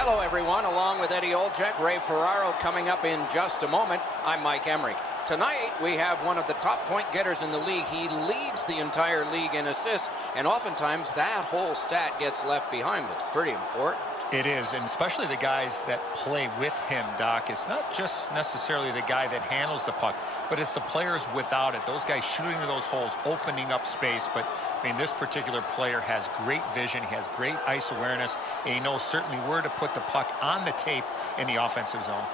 Hello, everyone. Along with Eddie Olczyk, Ray Ferraro coming up in just a moment. I'm Mike Emmerich. Tonight, we have one of the top point getters in the league. He leads the entire league in assists, and oftentimes that whole stat gets left behind. It's pretty important. It is, and especially the guys that play with him, Doc. It's not just necessarily the guy that handles the puck, but it's the players without it. Those guys shooting into those holes, opening up space. But, I mean, this particular player has great vision. He has great ice awareness, and he knows certainly where to put the puck on the tape in the offensive zone.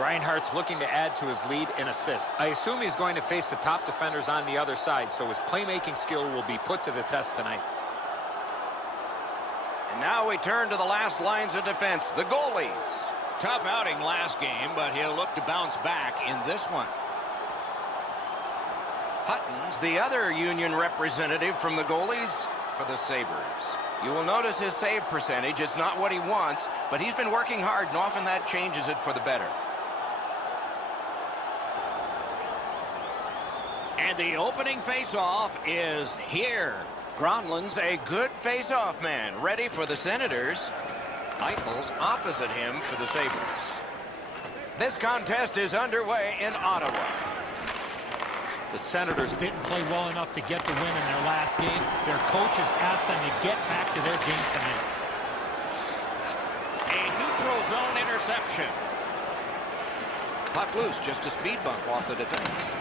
Reinhart's looking to add to his lead in assists. I assume he's going to face the top defenders on the other side, so his playmaking skill will be put to the test tonight. And now we turn to the last lines of defense, the goalies. Tough outing last game, but he'll look to bounce back in this one. Hutton's the other Union representative from the goalies for the Sabres. You will notice his save percentage is not what he wants, but he's been working hard, and often that changes it for the better. And the opening face-off is here. Gronlin's a good face-off man, ready for the Senators. Eichel's opposite him for the Sabres. This contest is underway in Ottawa. The Senators didn't play well enough to get the win in their last game. Their coaches asked them to get back to their game tonight. A neutral zone interception. Puck loose, just a speed bump off the defense.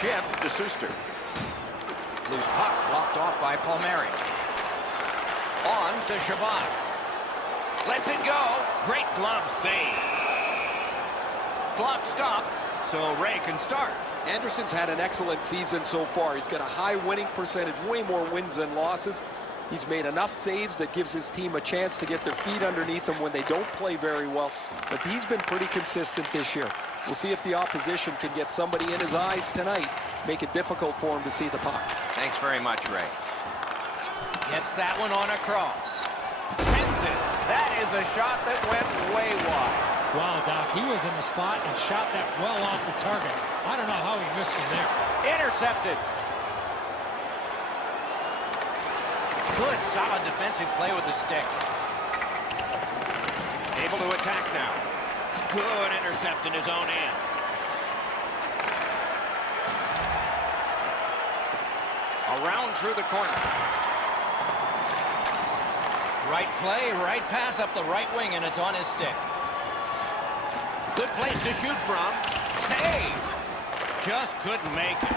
Chip to Suster. Loose puck blocked off by Palmieri. On to Shabbat. Lets it go. Great glove save. Clock stop, so Ray can start. Anderson's had an excellent season so far. He's got a high winning percentage, way more wins than losses. He's made enough saves that gives his team a chance to get their feet underneath them when they don't play very well. But he's been pretty consistent this year. We'll see if the opposition can get somebody in his eyes tonight, make it difficult for him to see the puck. Thanks very much, Ray. Gets that one on a cross. Sends it. That is a shot that went way wide. Wow, Doc, he was in the slot and shot that well off the target. I don't know how he missed from there. Intercepted. Good, solid defensive play with the stick. Able to attack now. Good intercept in his own end. Around through the corner. Right play, right pass up the right wing, and it's on his stick. Good place to shoot from. Save. Just couldn't make it.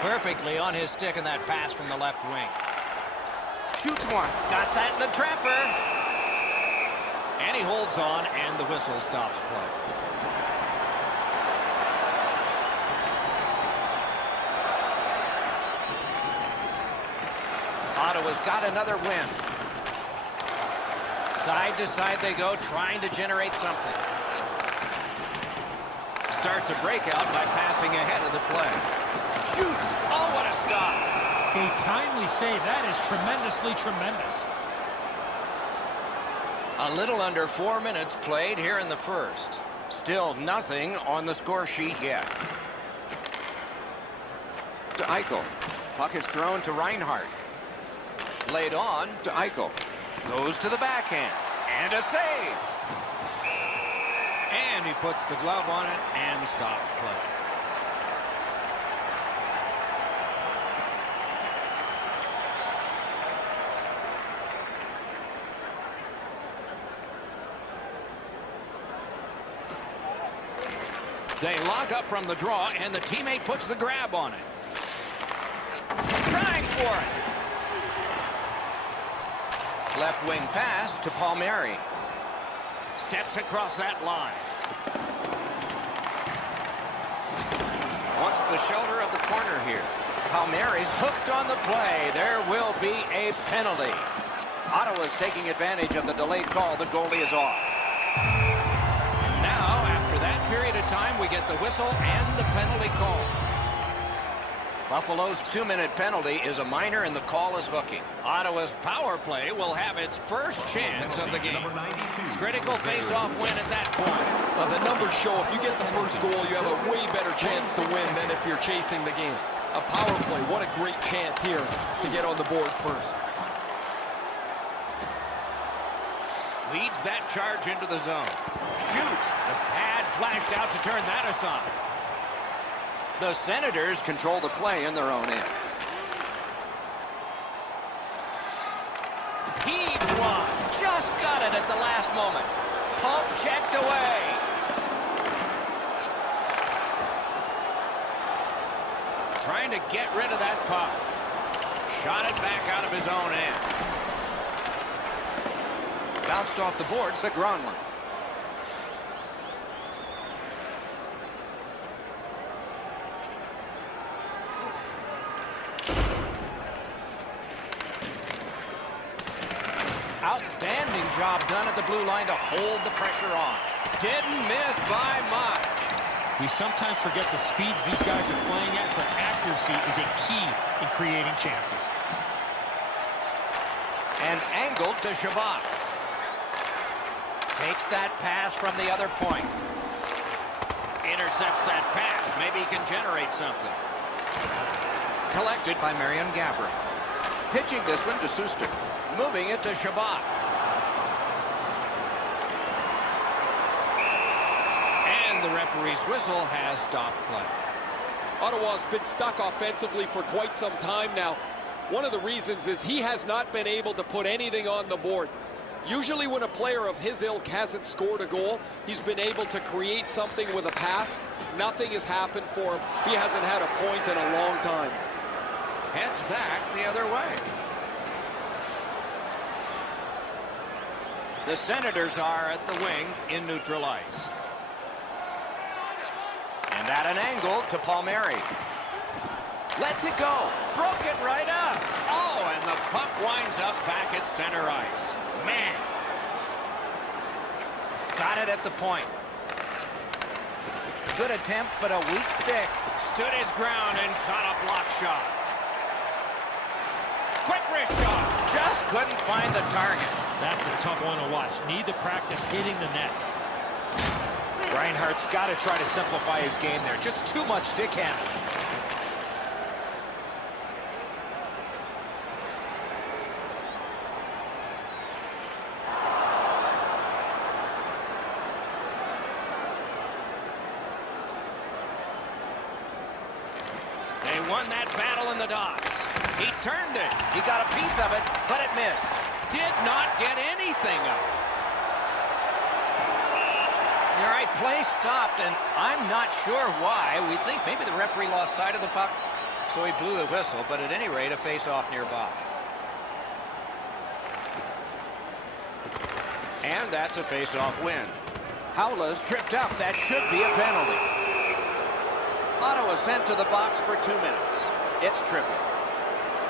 Perfectly on his stick in that pass from the left wing. Shoots one. Got that in the trapper. And he holds on, and the whistle stops play. Ottawa's got another win. Side to side they go, trying to generate something. Starts a breakout by passing ahead of the play. Shoots. Oh, what a stop. A timely save. That is tremendously tremendous. A little under 4 minutes played here in the first. Still nothing on the score sheet yet. To Eichel. Puck is thrown to Reinhart. Laid on to Eichel. Goes to the backhand. And a save. And he puts the glove on it and stops play. They lock up from the draw, and the teammate puts the grab on it. Trying for it. Left wing pass to Palmieri. Steps across that line. Wants the shoulder of the corner here. Palmieri's hooked on the play. There will be a penalty. Ottawa's taking advantage of the delayed call. The goalie is off. And now, after that period of time, we get the whistle and the penalty call. Buffalo's 2-minute penalty is a minor and the call is hooking. Ottawa's power play will have its first chance of the game. Critical face-off win at that point. The numbers show if you get the first goal, you have a way better chance to win than if you're chasing the game. A power play, what a great chance here to get on the board first. Leads that charge into the zone. Shoots. The pad flashed out to turn that aside. The Senators control the play in their own end. Heaves one. Just got it at the last moment. Pump checked away. Trying to get rid of that puck. Shot it back out of his own end. Bounced off the boards to Gronlund. Outstanding job done at the blue line to hold the pressure on. Didn't miss by much. We sometimes forget the speeds these guys are playing at, but accuracy is a key in creating chances. And angled to Shabbat. Takes that pass from the other point. Intercepts that pass. Maybe he can generate something. Collected by Marion Gabriel. Pitching this one to Suster. Moving it to Shabbat. And the referee's whistle has stopped play. Ottawa's been stuck offensively for quite some time now. One of the reasons is he has not been able to put anything on the board. Usually when a player of his ilk hasn't scored a goal, he's been able to create something with a pass. Nothing has happened for him. He hasn't had a point in a long time. Heads back the other way. The Senators are at the wing in neutral ice. And at an angle to Palmieri. Lets it go. Broke it right up. Oh, and the puck winds up back at center ice. Man. Got it at the point. Good attempt, but a weak stick. Stood his ground and caught a block shot. Quick wrist shot. Just couldn't find the target. That's a tough one to watch. Need to practice hitting the net. Reinhardt's got to try to simplify his game there. Just too much stick handling. They won that battle in the docks. He turned it. He got a piece of it, but it missed. Did not get anything up. All right, play stopped, and I'm not sure why. We think maybe the referee lost sight of the puck, so he blew the whistle, but at any rate, a face-off nearby. And that's a face-off win. Howla's tripped up. That should be a penalty. Ottawa sent to the box for 2 minutes. It's tripping.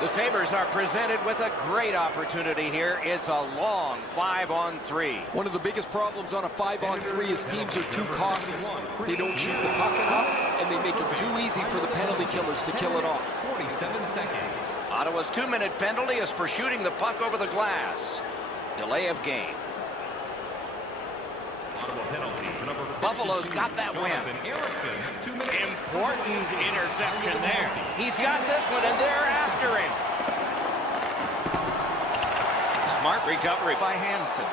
The Sabres are presented with a great opportunity here. It's a long 5-on-3. One of the biggest problems on a 5-on-3 is teams are too cautious. They don't shoot the puck enough, and they make it too easy for the penalty killers to kill it off. 47 seconds. Ottawa's 2-minute penalty is for shooting the puck over the glass. Delay of game. Ottawa penalty to number 52, Buffalo's got that win. Important interception there. He's got this one, and they're after him. Smart recovery by Hansen.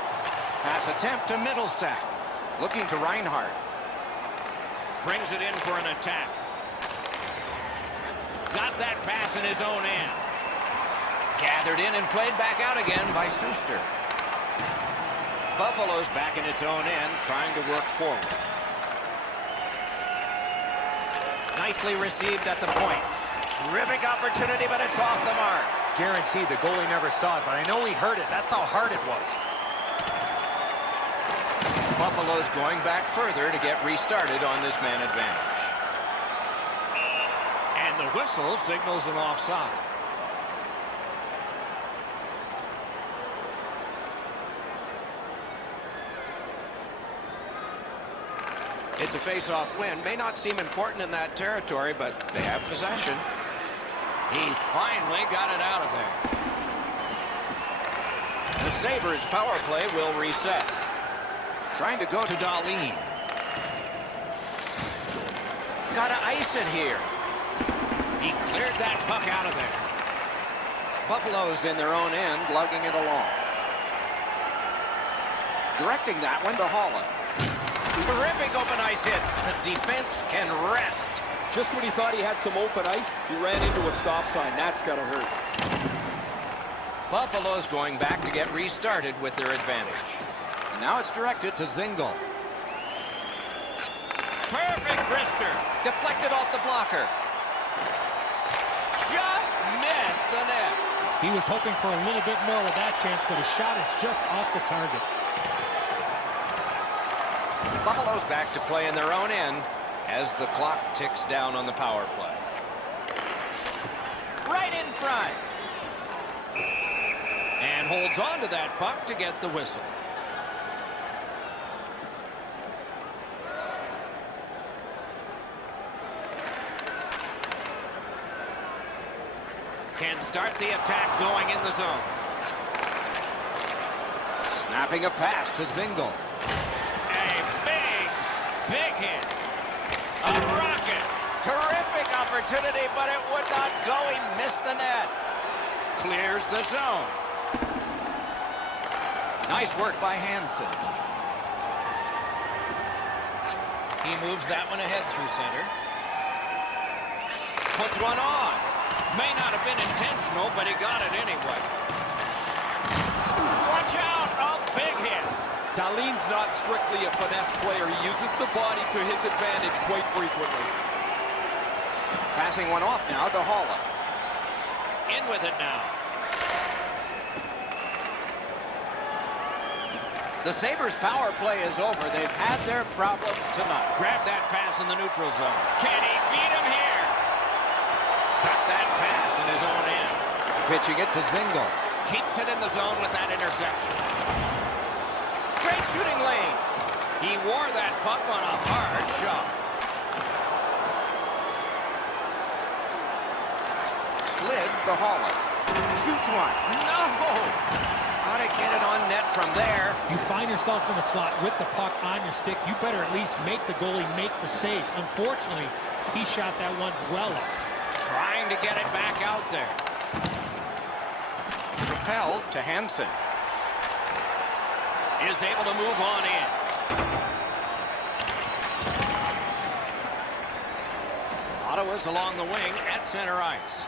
Pass attempt to Middlestack. Looking to Reinhardt. Brings it in for an attack. Got that pass in his own end. Gathered in and played back out again by Suster. Buffalo's back in its own end, trying to work forward. Nicely received at the point. Terrific opportunity, but it's off the mark. Guaranteed the goalie never saw it, but I know he heard it. That's how hard it was. Buffalo's going back further to get restarted on this man advantage. And the whistle signals an offside. It's a face-off win. May not seem important in that territory, but they have possession. He finally got it out of there. The Sabres power play will reset. Trying to go To Dahlin. Gotta ice it here. He cleared that puck out of there. Buffalo's in their own end, lugging it along. Directing that one to Holland. Terrific open ice hit. The defense can rest. Just when he thought he had some open ice, he ran into a stop sign. That's got to hurt. Buffalo's going back to get restarted with their advantage. And now it's directed to Zingle. Perfect wrister. Deflected off the blocker. Just missed the net. He was hoping for a little bit more with that chance, but his shot is just off the target. Buffalo's back to play in their own end as the clock ticks down on the power play. Right in front. And holds on to that puck to get the whistle. Can start the attack going in the zone. Snapping a pass to Zingle. A big hit. A rocket. Terrific opportunity, but it would not go. He missed the net. Clears the zone. Nice work by Hansen. He moves that one ahead through center. Puts one on. May not have been intentional, but he got it anyway. Watch out. A big hit. Dahlin's not strictly a finesse player. He uses the body to his advantage quite frequently. Passing one off now to Holland. In with it now. The Sabres power play is over. They've had their problems tonight. Grab that pass in the neutral zone. Can he beat him here? Got that pass in his own end. Pitching it to Zingle. Keeps it in the zone with that interception. Great shooting lane. He wore that puck on a hard shot. Slid to Holland. Shoots one. No! How to get it on net from there. You find yourself in the slot with the puck on your stick, you better at least make the goalie make the save. Unfortunately, he shot that one well up. Trying to get it back out there. Propelled to Hansen. Is able to move on in. Ottawa's along the wing at center ice.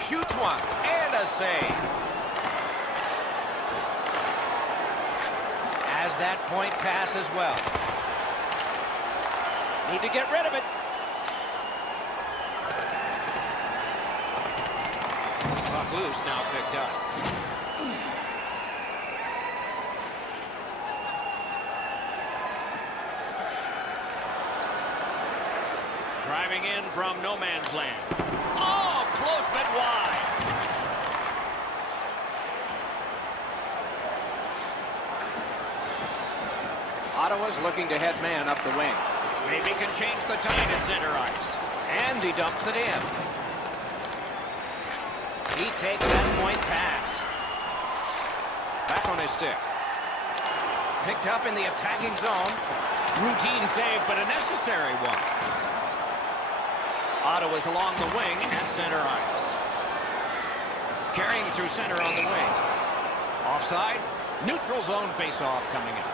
Shoots one and a save. Has that point pass as well. Need to get rid of it. Puck loose, now picked up. Driving in from no man's land. Oh, close but wide. Ottawa's looking to head man up the wing. Maybe can change the tide at center ice. And he dumps it in. He takes that point pass. Back on his stick. Picked up in the attacking zone. Routine save, but a necessary one. Ottawa's along the wing at center ice. Carrying through center on the wing. Offside. Neutral zone faceoff coming up.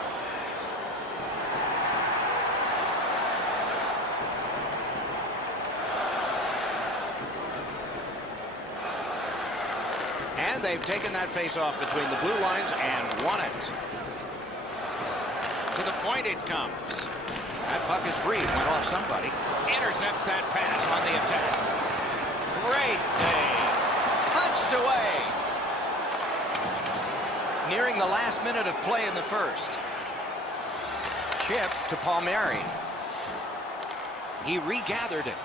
And they've taken that faceoff between the blue lines and won it. To the point it comes. That puck is free. Went off somebody. Intercepts that pass on the attack. Great save. Punched away. Nearing the last minute of play in the first. Chip to Palmieri. He regathered it.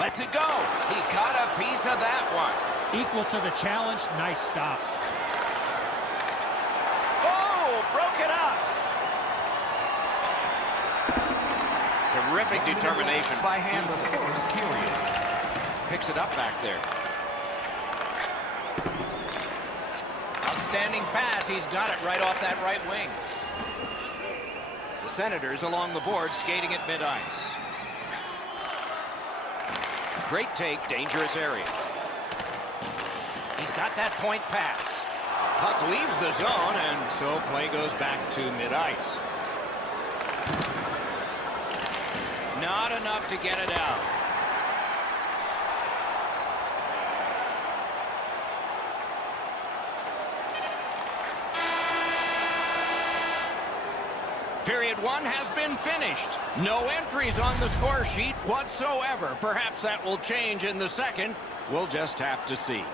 Lets it go. He got a piece of that one. Equal to the challenge. Nice stop. Oh, broke it up. Terrific determination by Hansen. Period. Picks it up back there. Outstanding pass. He's got it right off that right wing. The Senators along the board skating at mid-ice. Great take, dangerous area. He's got that point pass. Puck leaves the zone, and so play goes back to mid-ice. Not enough to get it out. Period one has been finished. No entries on the score sheet whatsoever. Perhaps that will change in the second. We'll just have to see.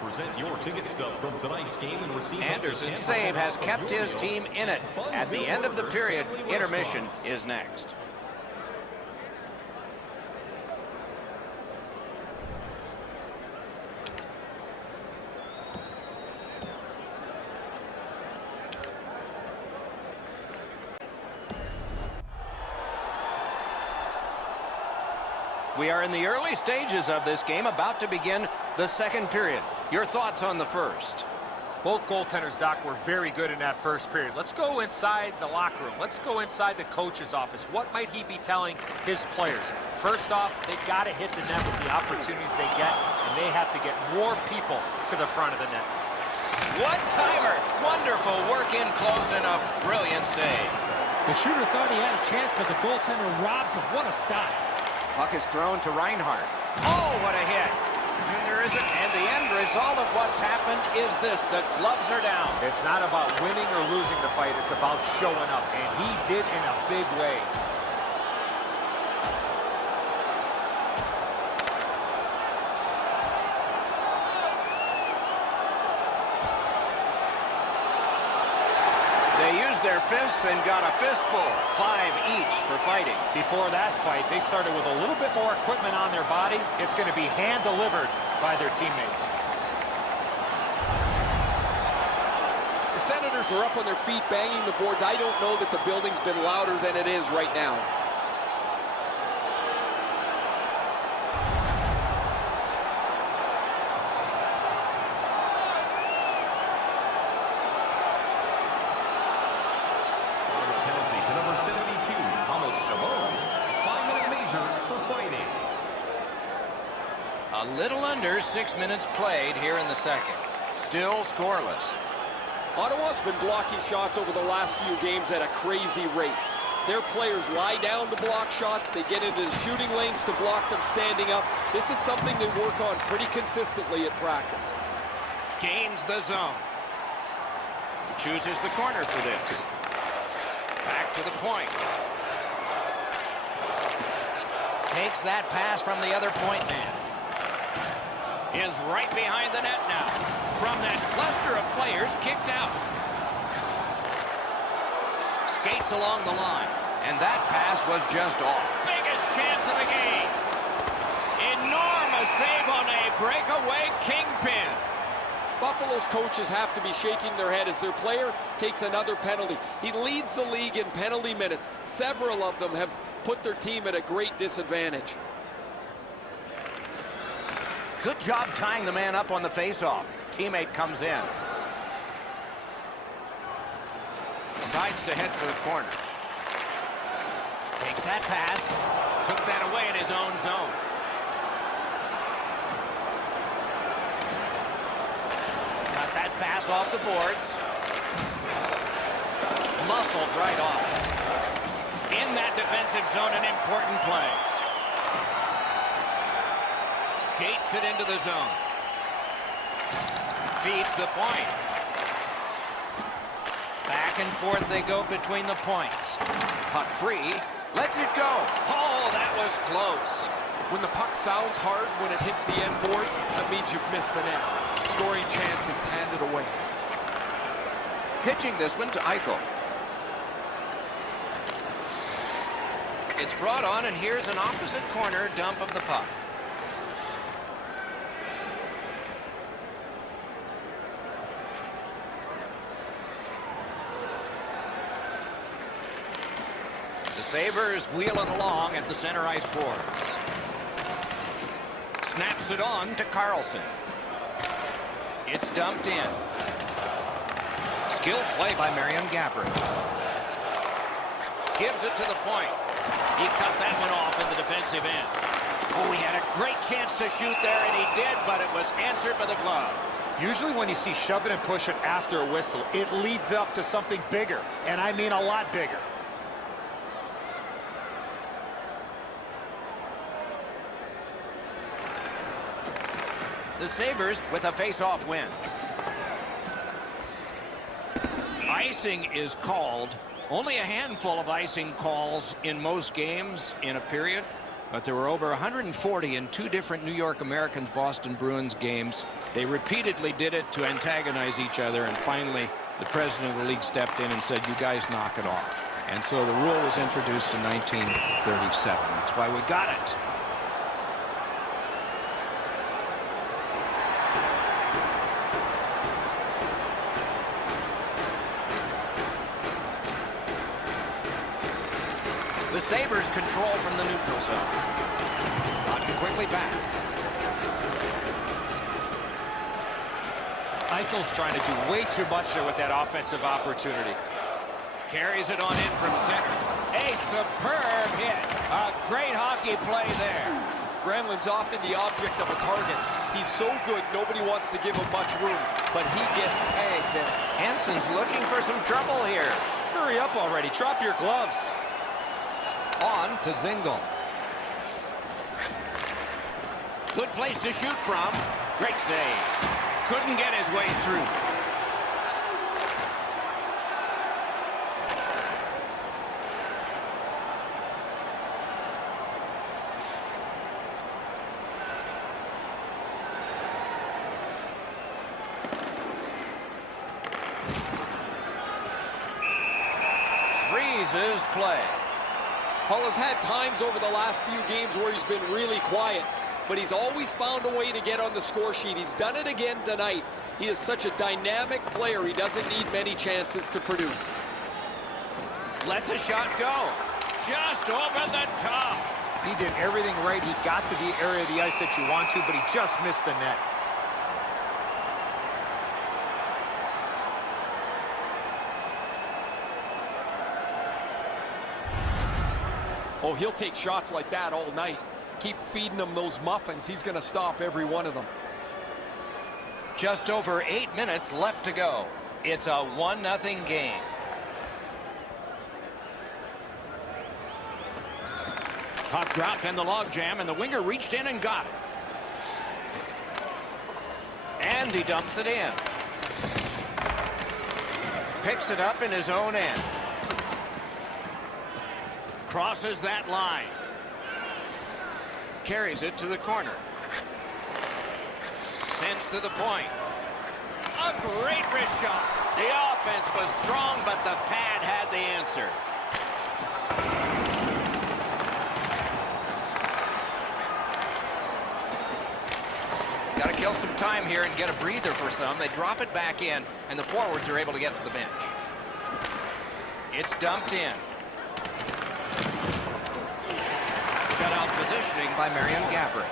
Present your ticket stub from tonight's game and receive Anderson's save has kept his team in it. At the end of the period, intermission is next. We are in the early stages of this game, about to begin the second period. Your thoughts on the first? Both goaltenders, Doc, were very good in that first period. Let's go inside the locker room. Let's go inside the coach's office. What might he be telling his players? First off, they got to hit the net with the opportunities they get, and they have to get more people to the front of the net. One-timer. Wonderful work in close and a brilliant save. The shooter thought he had a chance, but the goaltender robs him. What a stop. Puck is thrown to Reinhart. Oh, what a hit. And there isn't. And the end result of what's happened is this. The gloves are down. It's not about winning or losing the fight. It's about showing up, and he did in a big way. They used their fists and got a fistful. 5 each for fighting. Before that fight, they started with a little bit more equipment on their body. It's going to be hand-delivered by their teammates. The Senators are up on their feet, banging the boards. I don't know that the building's been louder than it is right now. A little under 6 minutes played here in the second. Still scoreless. Ottawa's been blocking shots over the last few games at a crazy rate. Their players lie down to block shots. They get into the shooting lanes to block them standing up. This is something they work on pretty consistently at practice. Gains the zone. Chooses the corner for this. Back to the point. Takes that pass from the other point man. Is right behind the net now. From that cluster of players kicked out. Skates along the line. And that pass was just off. Biggest chance of the game. Enormous save on a breakaway kingpin. Buffalo's coaches have to be shaking their head as their player takes another penalty. He leads the league in penalty minutes. Several of them have put their team at a great disadvantage. Good job tying the man up on the faceoff. Teammate comes in. Decides to head for the corner. Takes that pass. Took that away in his own zone. Got that pass off the boards. Muscled right off. In that defensive zone, an important play. Skates it into the zone. Feeds the point. Back and forth they go between the points. Puck free. Lets it go. Oh, that was close. When the puck sounds hard when it hits the end boards, that means you've missed the net. Scoring chances handed away. Pitching this one to Eichel. It's brought on, and here's an opposite corner dump of the puck. The Sabres wheel it along at the center ice boards. Snaps it on to Carlson. It's dumped in. Skilled play by Marion Gabbert. Gives it to the point. He cut that one off in the defensive end. Oh, he had a great chance to shoot there, and he did, but it was answered by the glove. Usually when you see shove it and push it after a whistle, it leads up to something bigger, and I mean a lot bigger. The Sabres with a face-off win. Icing is called. Only a handful of icing calls in most games in a period, but there were over 140 in two different New York Americans Boston Bruins games. They repeatedly did it to antagonize each other, and finally the president of the league stepped in and said, you guys knock it off. And so the rule was introduced in 1937. That's why we got it. The Sabres control from the neutral zone. Gotten quickly back. Eichel's trying to do way too much there with that offensive opportunity. Carries it on in from center. A superb hit. A great hockey play there. Granlund's often the object of a target. He's so good, nobody wants to give him much room, but he gets tagged there. Hansen's looking for some trouble here. Hurry up already. Drop your gloves. On to Zingle. Good place to shoot from. Great save. Couldn't get his way through. Freezes play. Hull has had times over the last few games where he's been really quiet, but he's always found a way to get on the score sheet. He's done it again tonight. He is such a dynamic player. He doesn't need many chances to produce. Lets a shot go. Just over the top. He did everything right. He got to the area of the ice that you want to, but he just missed the net. Oh, he'll take shots like that all night. Keep feeding him those muffins. He's going to stop every one of them. Just over 8 minutes left to go. It's a 1-0 game. Puck dropped in the logjam, and the winger reached in and got it. And he dumps it in. Picks it up in his own end. Crosses that line. Carries it to the corner. Sends to the point. A great wrist shot. The offense was strong, but the pad had the answer. Got to kill some time here and get a breather for some. They drop it back in, and the forwards are able to get to the bench. It's dumped in. Shutout positioning by Marion Gabbert.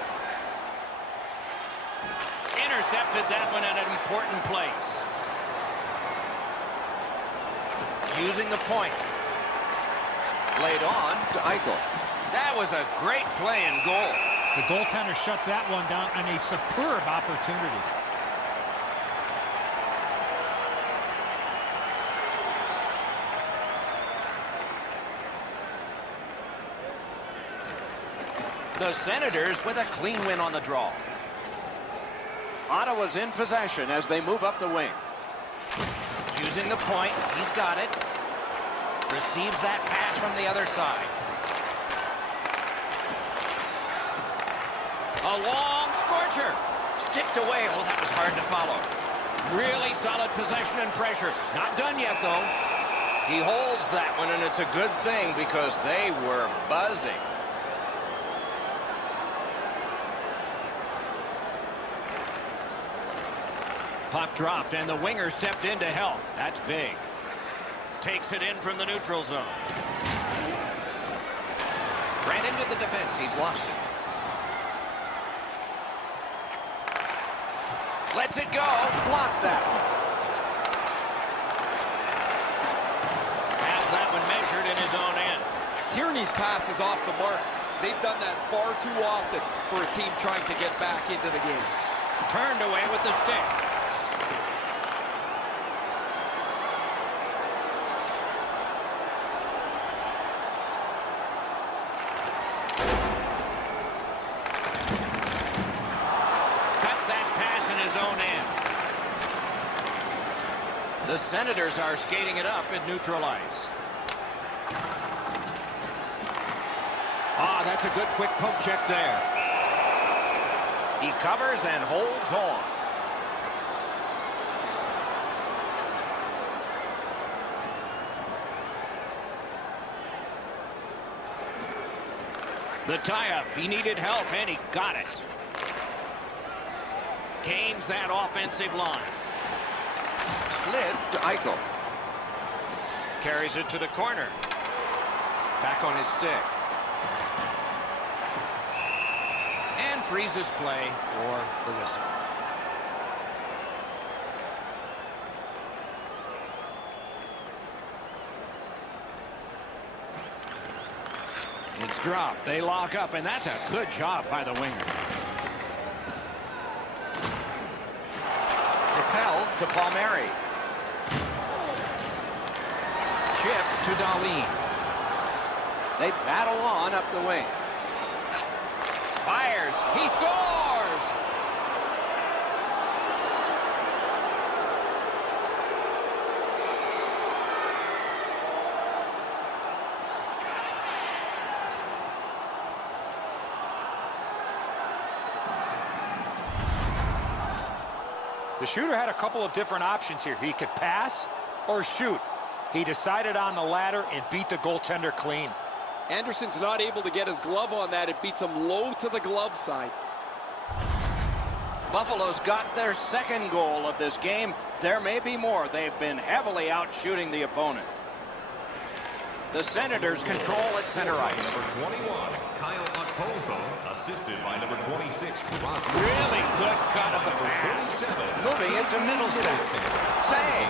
Intercepted that one at an important place. Using the point. Laid on to Eichel. That was a great play and goal. The goaltender shuts that one down on a superb opportunity. The Senators with a clean win on the draw. Ottawa's in possession as they move up the wing. Using the point, he's got it. Receives that pass from the other side. A long scorcher. Sticked away. Oh, that was hard to follow. Really solid possession and pressure. Not done yet, though. He holds that one, and it's a good thing because they were buzzing. Puck dropped, and the winger stepped in to help. That's big. Takes it in from the neutral zone. And into the defense. He's lost it. Lets it go. Blocked that one. Has that one measured in his own end. Tierney's pass is off the mark. They've done that far too often for a team trying to get back into the game. Turned away with the stick. Cut that pass in his own end. The Senators are skating it up at neutral ice. Ah, that's a good quick poke check there. He covers and holds on. The tie-up. He needed help, and he got it. Gains that offensive line. Slid to Eichel. Carries it to the corner. Back on his stick. And freezes play for the whistle. It's dropped. They lock up, and that's a good job by the winger. Propelled to Palmieri. Chip to Dahlin. They battle on up the wing. Fires. He scores! The shooter had a couple of different options here. He could pass or shoot. He decided on the latter and beat the goaltender clean. Anderson's not able to get his glove on that. It beats him low to the glove side. Buffalo's got their second goal of this game. There may be more. They've been heavily out shooting the opponent. The Senators control at center ice. Number 21, Kyle Okposo, assisted by number 26, Ross. Really good cut of the pass. Moving into middle step. Save.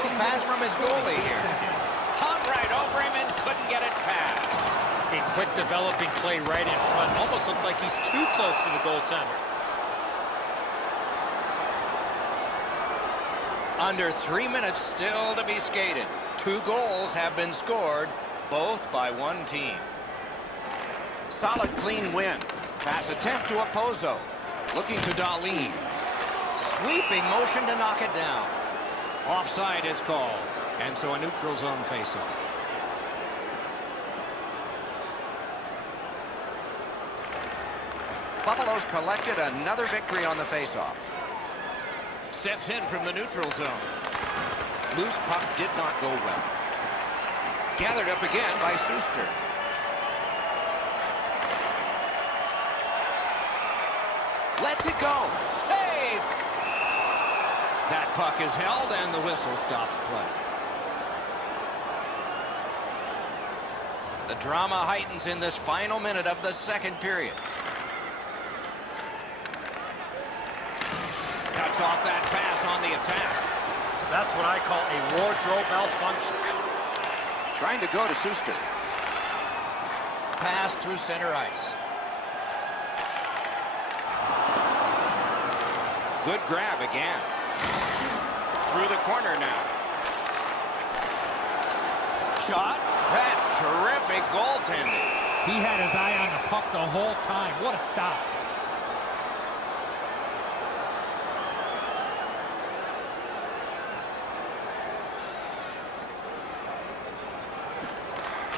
Little pass from his goalie here. Hung right over him and couldn't get it past. A quick developing play right in front. Almost looks like he's too close to the goaltender. Under 3 minutes still to be skated. 2 goals have been scored, both by one team. Solid, clean win. Pass attempt to Okposo. Looking to Dahlin. Sweeping motion to knock it down. Offside is called. And so a neutral zone faceoff. Buffalo's collected another victory on the faceoff. Steps in from the neutral zone. Loose puck did not go well. Gathered up again by Suster. Lets it go. Save! That puck is held and the whistle stops play. The drama heightens in this final minute of the second period. Cuts off that pass on the attack. That's what I call a wardrobe malfunction. Trying to go to Suster. Pass through center ice. Good grab again. Through the corner now. Shot. That's terrific goaltending. He had his eye on the puck the whole time. What a stop.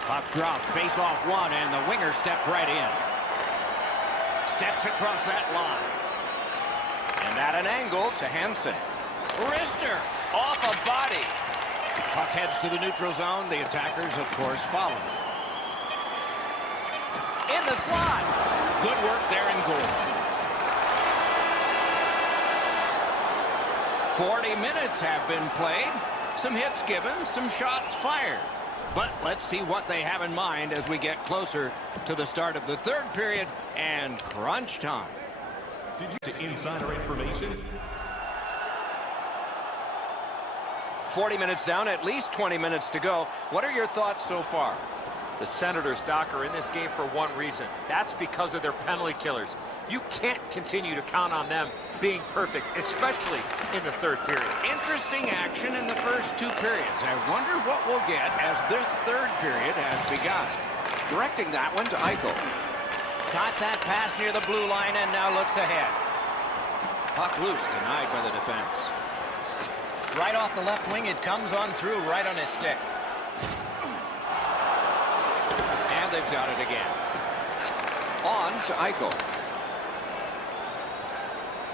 Puck drop, face off one, and the winger stepped right in. Steps across that line. And at an angle to Hansen. Wrister off a body. Puck heads to the neutral zone. The attackers, of course, follow. In the slot. Good work there in goal. 40 minutes have been played. Some hits given, some shots fired. But let's see what they have in mind as we get closer to the start of the third period and crunch time. To insider information. 40 minutes down, at least 20 minutes to go. What are your thoughts so far? The Senators, Doc, are in this game for one reason. That's because of their penalty killers. You can't continue to count on them being perfect, especially in the third period. Interesting action in the first two periods. I wonder what we'll get as this third period has begun. Directing that one to Eichel. Got that pass near the blue line and now looks ahead. Puck loose, denied by the defense. Right off the left wing, it comes on through right on his stick. And they've got it again. On to Eichel.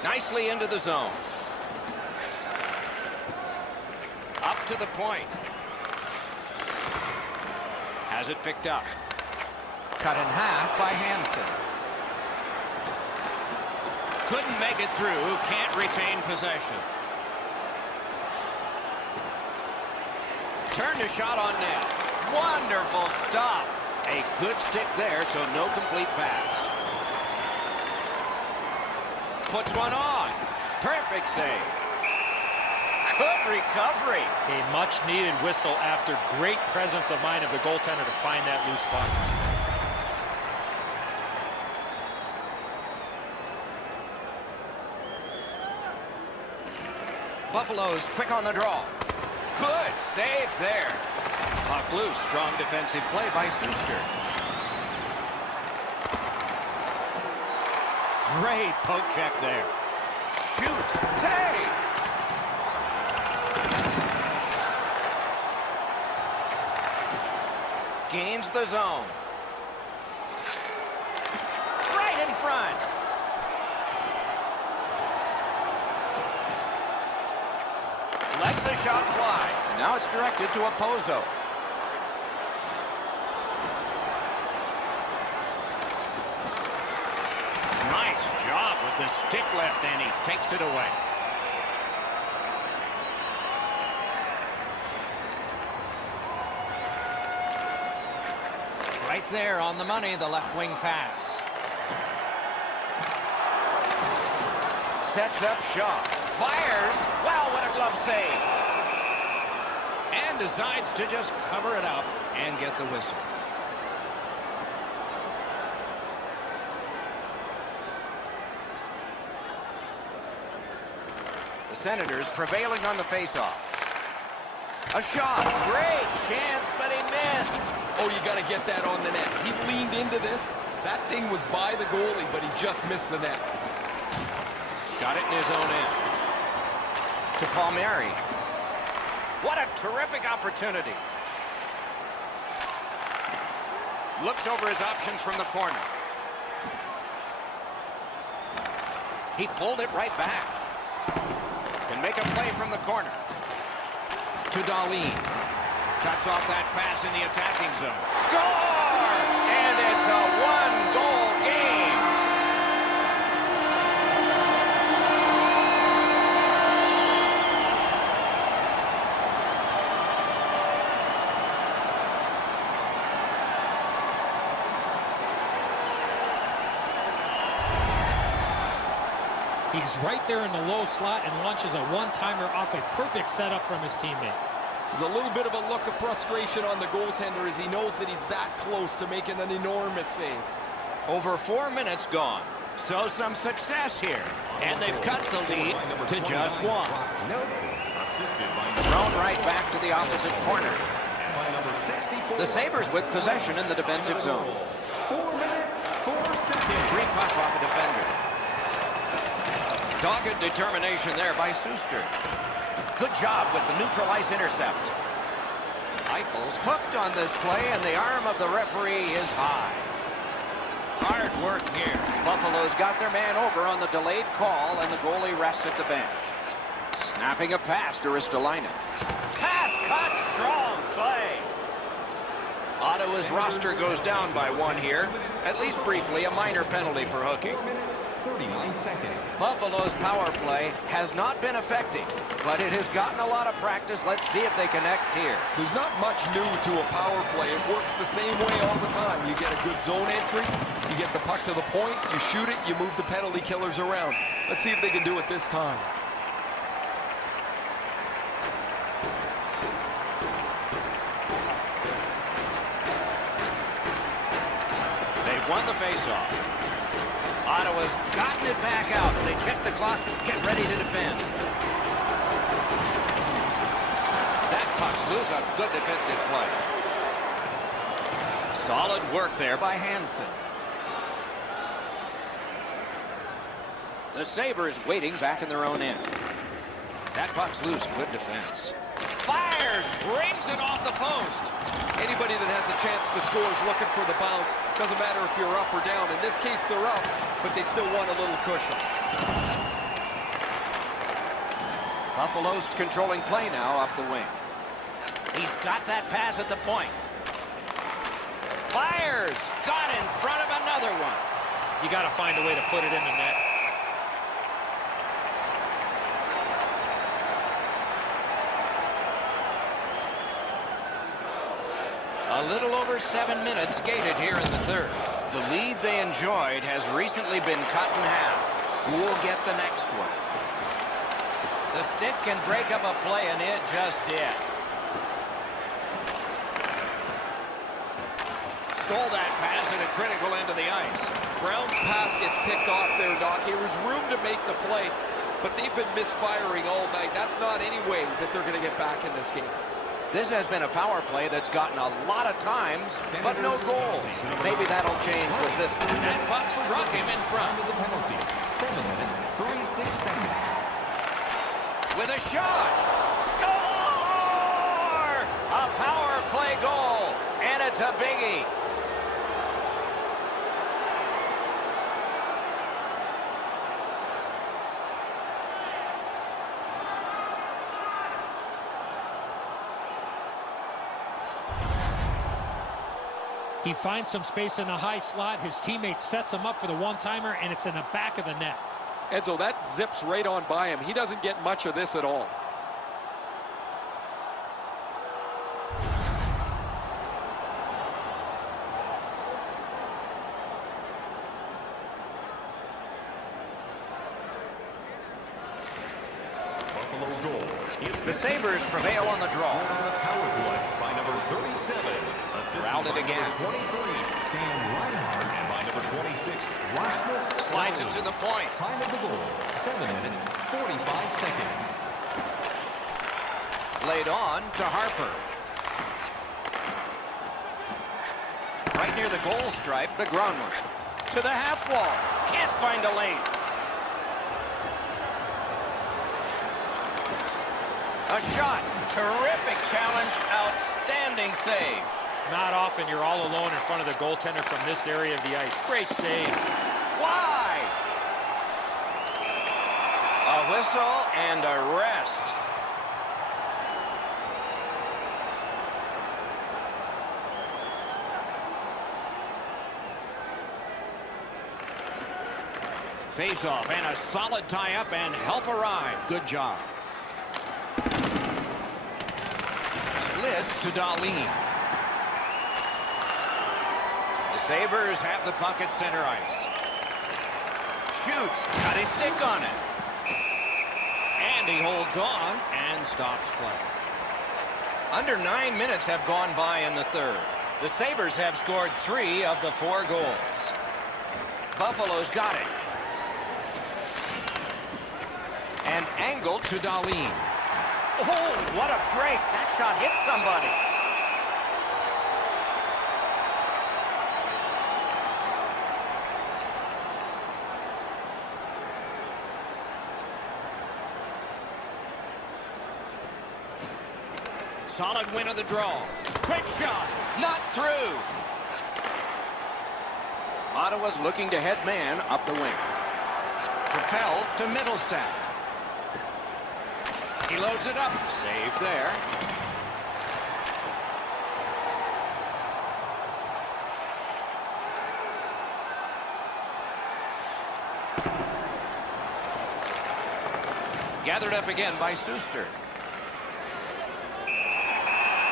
Nicely into the zone. Up to the point. Has it picked up. Cut in half by Hansen. Couldn't make it through. Can't retain possession. Turned a shot on net. Wonderful stop. A good stick there, so no complete pass. Puts one on. Perfect save. Good recovery. A much-needed whistle after great presence of mind of the goaltender to find that loose puck. Buffalo's quick on the draw. Good save there. Puck loose. Strong defensive play by Suster. Great poke check there. Shoots. Save. Gains the zone. Right in front. Lets the shot fly. Now it's directed to Opozo. Nice job with the stick left, and he takes it away. Right there on the money, the left wing pass. Sets up shot. Fires. Wow, what a glove save. And decides to just cover it up and get the whistle. The Senators prevailing on the faceoff. A shot. Great chance, but he missed. Oh, you got to get that on the net. He leaned into this. That thing was by the goalie, but he just missed the net. Got it in his own end. To Palmieri. What a terrific opportunity. Looks over his options from the corner. He pulled it right back. Can make a play from the corner. To Dahlin. Cuts off that pass in the attacking zone. Score! And it's a one-goal game. He's right there in the low slot and launches a one-timer off a perfect setup from his teammate. There's a little bit of a look of frustration on the goaltender as he knows that he's that close to making an enormous save. Over 4 minutes gone. So some success here. And they've cut the lead to just one. Thrown right back to the opposite corner. The Sabres with possession in the defensive zone. 4 minutes, 4 seconds. Free puck off a defender. Dogged determination there by Suster. Good job with the neutral ice intercept. Eichel's hooked on this play, and the arm of the referee is high. Hard work here. Buffalo's got their man over on the delayed call, and the goalie rests at the bench. Snapping a pass to Ristolainen. Pass cut, strong play. Ottawa's roster goes down by one here. At least briefly, a minor penalty for hooking. 39 seconds. Buffalo's power play has not been effective, but it has gotten a lot of practice. Let's see if they connect here. There's not much new to a power play. It works the same way all the time. You get a good zone entry, you get the puck to the point, you shoot it, you move the penalty killers around. Let's see if they can do it this time. They've won the faceoff. Ottawa's gotten it back out. They check the clock, get ready to defend. That puck's loose, a good defensive play. Solid work there by Hansen. The Sabres waiting back in their own end. That puck's loose, good defense. Fires, rings it off the post. Anybody that has a chance to score is looking for the bounce. Doesn't matter if you're up or down. In this case, they're up, but they still want a little cushion. Buffalo's controlling play now up the wing. He's got that pass at the point. Fires, got in front of another one. You got to find a way to put it in the net. A little over 7 minutes skated here in the third. The lead they enjoyed has recently been cut in half. Who will get the next one? The stick can break up a play, and it just did. Stole that pass at a critical end of the ice. Brown's pass gets picked off there, Doc. There was room to make the play, but they've been misfiring all night. That's not any way that they're going to get back in this game. This has been a power play that's gotten a lot of times, but no goals. Maybe that'll change with this one. That puck struck him in front. The penalty. 7 minutes, 36 seconds. With a shot. Score! A power play goal, and it's a biggie. He finds some space in the high slot. His teammate sets him up for the one-timer, and it's in the back of the net. Enzo, that zips right on by him. He doesn't get much of this at all. Buffalo's goal. The Sabres prevail on the draw. Power play by number 37. Routed again. 23, Sam Reinhart, and by number 26, Rasmus. Slides it to the point. Time of the goal, 7 minutes, 45 seconds. Laid on to Harper. Right near the goal stripe, the Gronward. To the half wall. Can't find a lane. A shot. Terrific challenge. Outstanding save. Not often you're all alone in front of the goaltender from this area of the ice. Great save. Why? A whistle and a rest. Face-off and a solid tie-up and help arrive. Good job. Slid to Dahlin. The Sabres have the puck at center ice. Shoots. Got his stick on it. And he holds on and stops play. Under 9 minutes have gone by in the third. The Sabres have scored 3 of the 4 goals. Buffalo's got it. And angled to Dahlin. Oh, what a break. That shot hit somebody. Solid win of the draw. Quick shot. Not through. Ottawa's looking to head man up the wing. Propelled to Mittelstadt. He loads it up. Saved there. Gathered up again by Suster.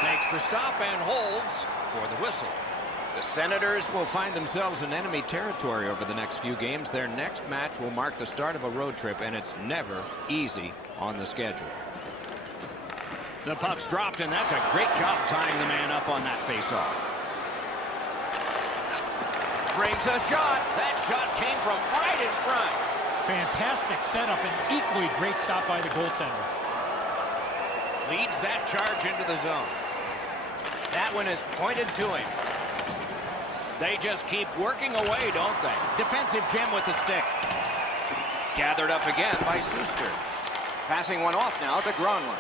Makes the stop and holds for the whistle. The Senators will find themselves in enemy territory over the next few games. Their next match will mark the start of a road trip, and it's never easy on the schedule. The puck's dropped, and that's a great job tying the man up on that faceoff. Brings a shot. That shot came from right in front. Fantastic setup and equally great stop by the goaltender. Leads that charge into the zone. That one is pointed to him. They just keep working away, don't they? Defensive gem with the stick. Gathered up again by Suster. Passing one off now to Gronlund.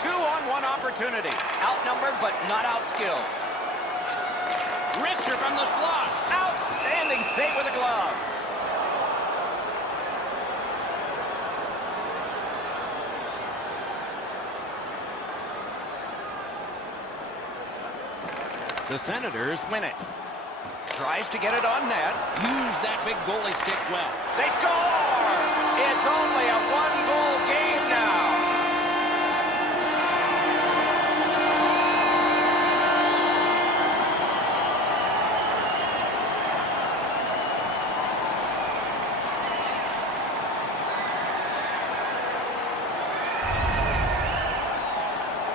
2-on-1 opportunity. Outnumbered but not outskilled. Wrister from the slot. Outstanding save with a glove. The Senators win it. Tries to get it on net. Use that big goalie stick well. They score! It's only a one-goal game now.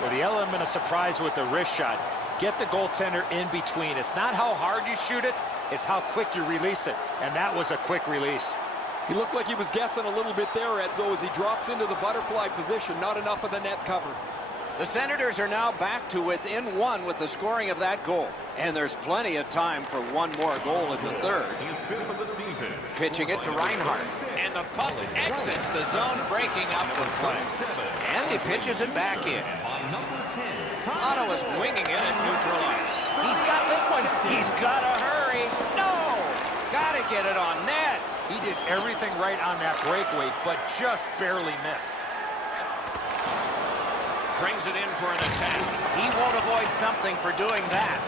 Well, the element of surprise with the wrist shot. Get the goaltender in between. It's not how hard you shoot it, it's how quick you release it. And that was a quick release. He looked like he was guessing a little bit there, Edzo, as he drops into the butterfly position. Not enough of the net covered. The Senators are now back to within one with the scoring of that goal. And there's plenty of time for one more goal in the third. His fifth of the season. Pitching it to Reinhart. And the puck exits the zone, breaking up the play. And he pitches it back in. By number 10, Ottawa's winging it at neutral ice. He's got this one. He's got to hurry. No! Got to get it on net. He did everything right on that breakaway, but just barely missed. Brings it in for an attack. He won't avoid something for doing that.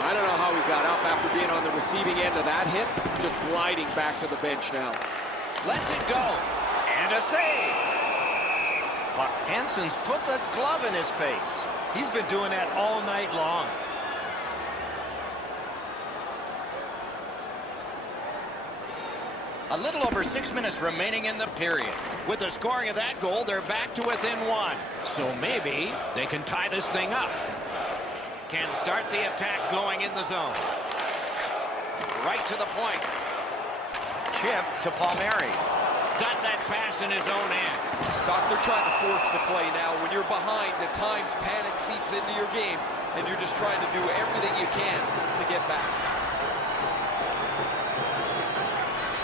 I don't know how he got up after being on the receiving end of that hit. Just gliding back to the bench now. Lets it go. And a save. But Hansen's put the glove in his face. He's been doing that all night long. A little over 6 minutes remaining in the period. With the scoring of that goal, they're back to within one. So maybe they can tie this thing up. Can start the attack going in the zone. Right to the point. Chip to Palmieri. Got that pass in his own end. Doc, they're trying to force the play now. When you're behind, at times panic seeps into your game, and you're just trying to do everything you can to get back.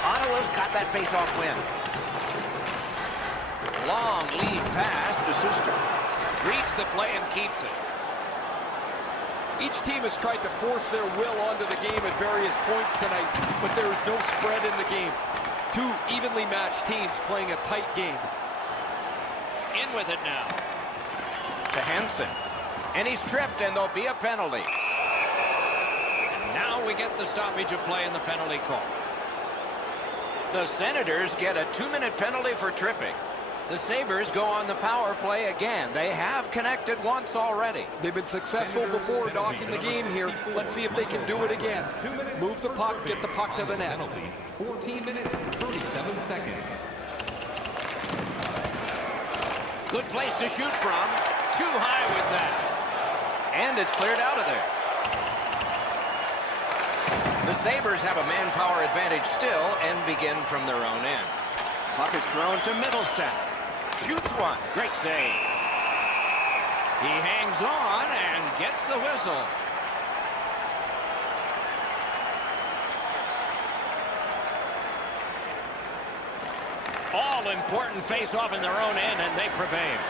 Ottawa's got that face-off win. Long lead pass to Suster. Reads the play and keeps it. Each team has tried to force their will onto the game at various points tonight, but there is no spread in the game. Two evenly matched teams playing a tight game. In with it now. To Hansen. And he's tripped, and there'll be a penalty. And now we get the stoppage of play in the penalty call. The Senators get a 2-minute penalty for tripping. The Sabres go on the power play again. They have connected once already. They've been successful before, Doc, in the game here. Let's see if they can do it again. Move the puck, get the puck to the net. 14 minutes, 37 seconds. Good place to shoot from. Too high with that. And it's cleared out of there. The Sabres have a manpower advantage still and begin from their own end. Puck is thrown to Middlestat. Shoots one. Great save. He hangs on and gets the whistle. All important face-off in their own end, and they prevail.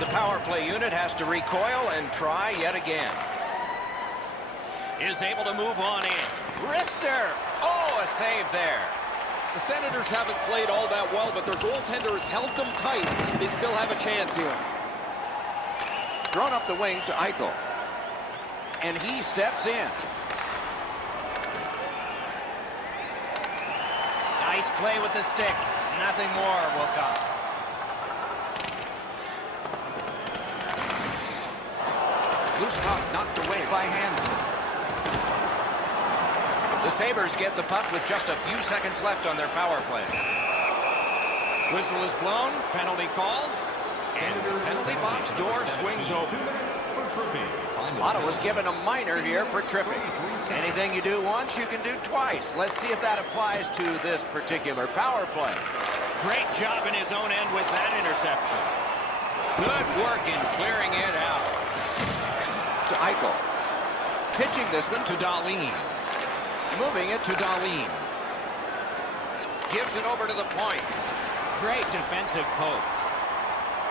The power play unit has to recoil and try yet again. Is able to move on in. Wrister! Oh, a save there. The Senators haven't played all that well, but their goaltender has held them tight. They still have a chance here. Thrown up the wing to Eichel. And he steps in. Nice play with the stick. Nothing more will come. Loose puck knocked away by Hansen. The Sabres get the puck with just a few seconds left on their power play. Whistle is blown, penalty called, and the penalty box door swings open. Ottawa's given a minor here for tripping. Anything you do once, you can do twice. Let's see if that applies to this particular power play. Great job in his own end with that interception. Good work in clearing it out. To Eichel. Pitching this one to Dahlin. Moving it to Dahlin. Gives it over to the point. Great defensive poke.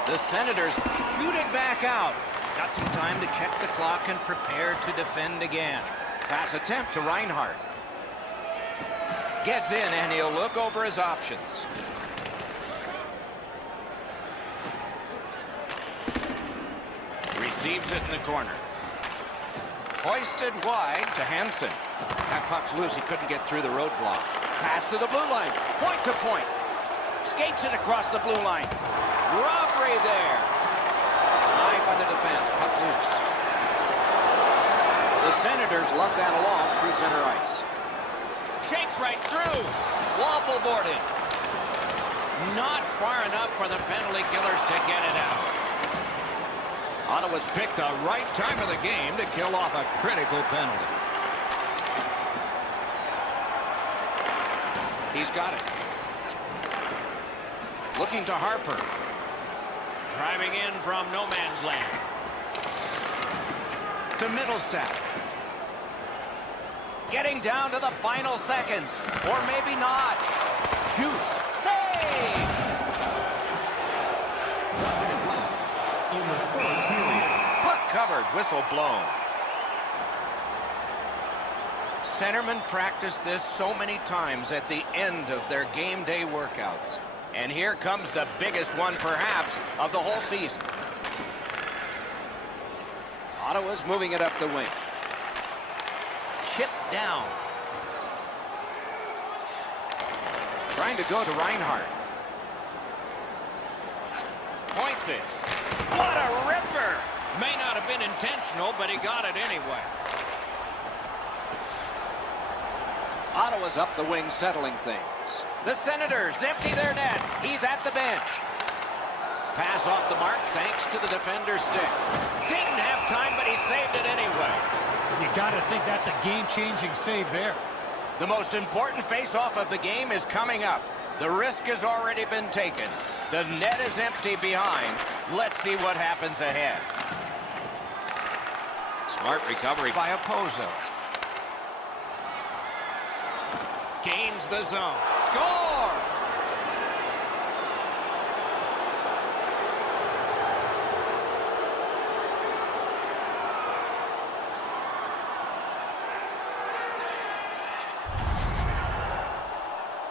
The Senators shooting back out. Got some time to check the clock and prepare to defend again. Pass attempt to Reinhart. Gets in and he'll look over his options. Receives it in the corner. Hoisted wide to Hansen. That puck's loose. He couldn't get through the roadblock. Pass to the blue line. Point to point. Skates it across the blue line. Robbery there. High by the defense. Puck loose. The Senators lug that along through center ice. Shakes right through. Waffle boarded. Not far enough for the penalty killers to get it out. Ottawa's picked the right time of the game to kill off a critical penalty. He's got it. Looking to Harper. Driving in from no man's land. To Middlestat. Getting down to the final seconds. Or maybe not. Shoots. Save! Puck covered. Whistle blown. Centermen practice this so many times at the end of their game day workouts. And here comes the biggest one, perhaps, of the whole season. Ottawa's moving it up the wing. Chipped down. Trying to go to Reinhart. Points it. What a ripper! May not have been intentional, but he got it anyway. Ottawa's up the wing, settling things. The Senators empty their net. He's at the bench. Pass off the mark thanks to the defender's stick. Didn't have time, but he saved it anyway. You got to think that's a game-changing save there. The most important face-off of the game is coming up. The risk has already been taken. The net is empty behind. Let's see what happens ahead. Smart recovery by Oposo. Gains the zone. Score!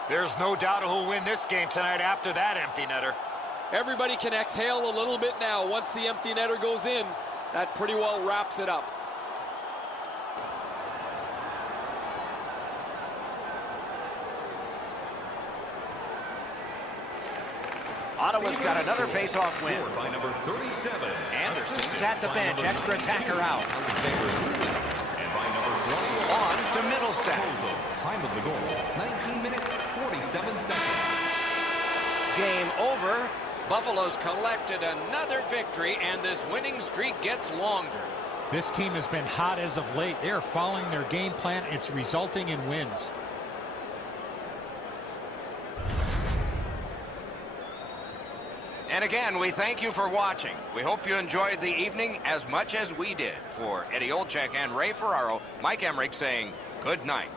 There's no doubt who'll win this game tonight after that empty netter. Everybody can exhale a little bit now. Once the empty netter goes in, that pretty well wraps it up. Ottawa's got another face-off win. By number 37. Anderson's at the bench. Extra attacker out. And by number 20. On to Middlestat. Time of the goal, 19 minutes, 47 seconds. Game over. Buffalo's collected another victory, and this winning streak gets longer. This team has been hot as of late. They are following their game plan. It's resulting in wins. And again, we thank you for watching. We hope you enjoyed the evening as much as we did. For Eddie Olczyk and Ray Ferraro, Mike Emmerich saying good night.